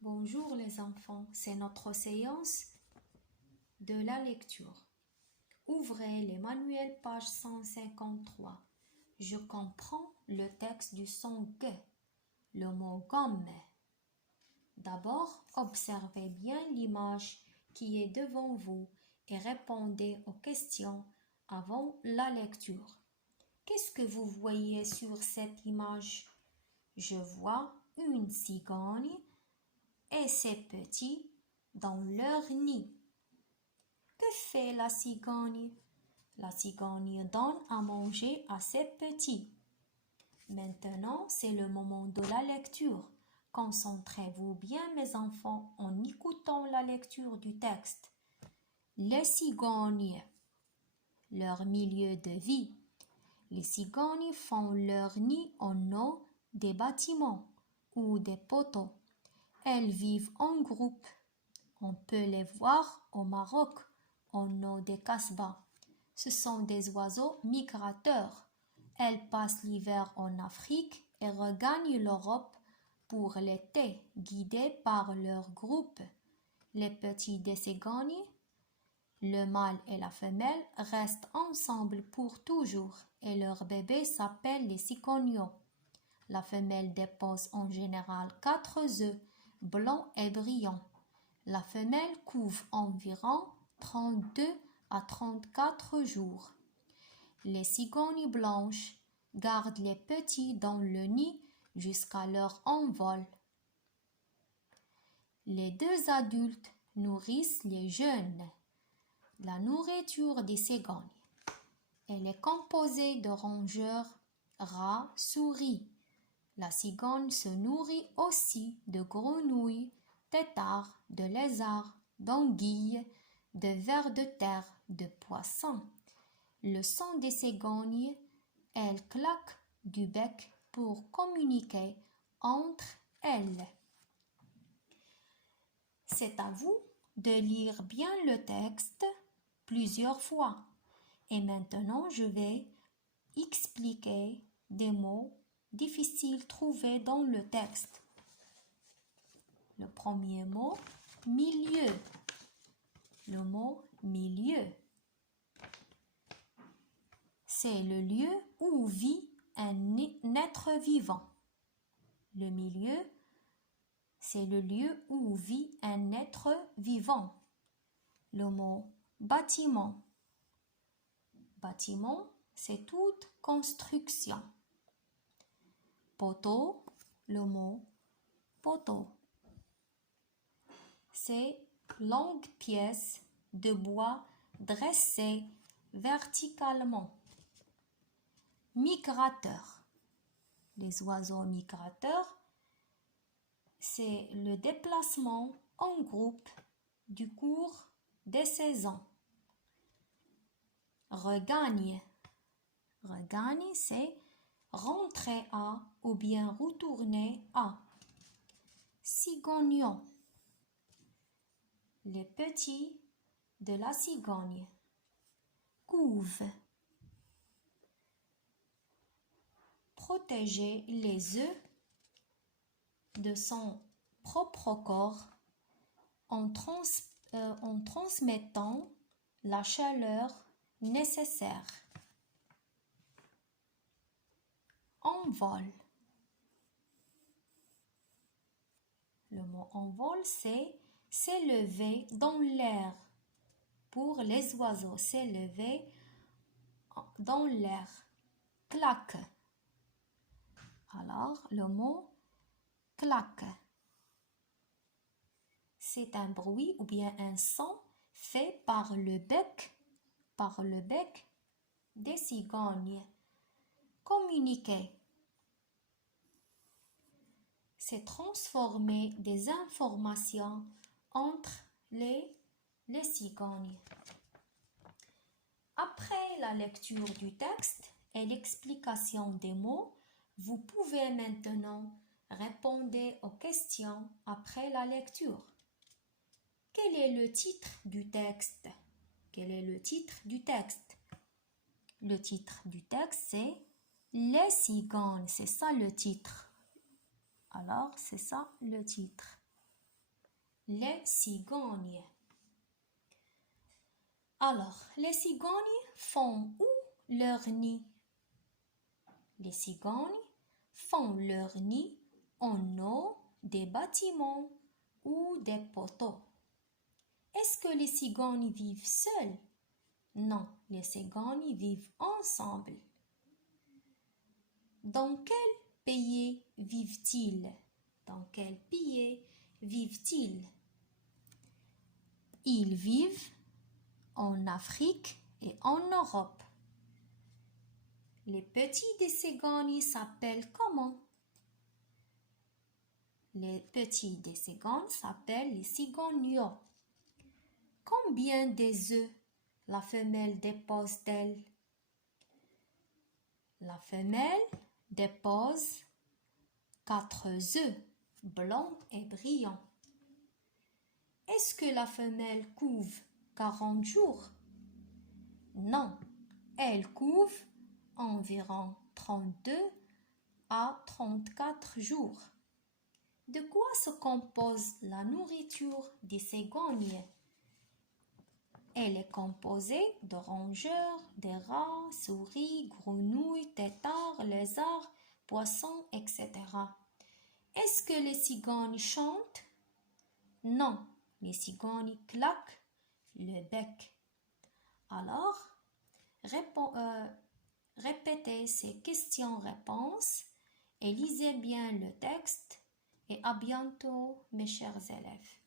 Bonjour les enfants, c'est notre séance de la lecture. Ouvrez les manuels page 153. Je comprends le texte du son G, le mot gomme. D'abord, observez bien l'image qui est devant vous et répondez aux questions avant la lecture. Qu'est-ce que vous voyez sur cette image? Je vois une cigogne et ses petits dans leur nid. Que fait la cigogne? La cigogne donne à manger à ses petits. Maintenant, c'est le moment de la lecture. Concentrez-vous bien, mes enfants, en écoutant la lecture du texte. Les cigognes, leur milieu de vie. Les cigognes font leur nid en haut des bâtiments ou des poteaux. Elles vivent en groupe. On peut les voir au Maroc, en haut des casbahs. Ce sont des oiseaux migrateurs. Elles passent l'hiver en Afrique et regagnent l'Europe pour l'été, guidées par leur groupe. Les petits des cigognes, le mâle et la femelle, restent ensemble pour toujours et leur bébé s'appelle les cigognos. La femelle dépose en général 4 œufs, blancs et brillants. La femelle couve environ 32 à 34 jours. Les cigognes blanches gardent les petits dans le nid jusqu'à leur envol. Les deux adultes nourrissent les jeunes. La nourriture des cigognes, elle est composée de rongeurs, rats, souris. La cigogne se nourrit aussi de grenouilles, têtards, de lézards, d'anguilles, de vers de terre, de poissons. Le son des cigognes, elles claquent du bec pour communiquer entre elles. C'est à vous de lire bien le texte plusieurs fois. Et maintenant, je vais expliquer des mots difficiles trouvés dans le texte. Le premier mot, milieu. Le mot milieu, c'est le lieu où vit un être vivant. Le milieu, c'est le lieu où vit un être vivant. Le mot bâtiment. Bâtiment, c'est toute construction. Poteau, le mot poteau. C'est longue pièce de bois dressée verticalement. Migrateur. Les oiseaux migrateurs, c'est le déplacement en groupe du cours des saisons. Regagne. Regagne, c'est rentrer à ou bien retourner à. Cigognon. Les petits de la cigogne. Couve. Protéger les œufs de son propre corps en transmettant la chaleur nécessaire. Envol. Le mot envol, c'est s'élever dans l'air. Pour les oiseaux, s'élever dans l'air. Claque. Alors, le mot claque, c'est un bruit ou bien un son fait par le bec des cigognes. Communiquer, c'est transformer des informations entre les cigognes. Après la lecture du texte et l'explication des mots, vous pouvez maintenant répondre aux questions après la lecture. Quel est le titre du texte? Quel est le titre du texte? Le titre du texte, c'est Les cigognes. C'est ça le titre. Alors, c'est ça le titre. les cigognes. Alors, les cigognes font où leur nid? Les cigognes font leur nid en haut des bâtiments ou des poteaux. Est-ce que les cigognes vivent seules? Non, les cigognes vivent ensemble. Dans quel pays vivent-ils? Dans quel pays vivent-ils? Ils vivent en Afrique et en Europe. Les petits des cigognes s'appellent comment? Les petits des cigognes s'appellent les cigognots. Combien des œufs la femelle dépose-t-elle? La femelle dépose 4 œufs blancs et brillants. Est-ce que la femelle couve 40 jours? Non, elle couve environ 32 à 34 jours. De quoi se compose la nourriture des cigognes? Elle est composée de rongeurs, de rats, souris, grenouilles, têtards, lézards, poissons, etc. Est-ce que les cigognes chantent? Non, les cigognes claquent le bec. Alors, répétez ces questions-réponses et lisez bien le texte. Et à bientôt, mes chers élèves.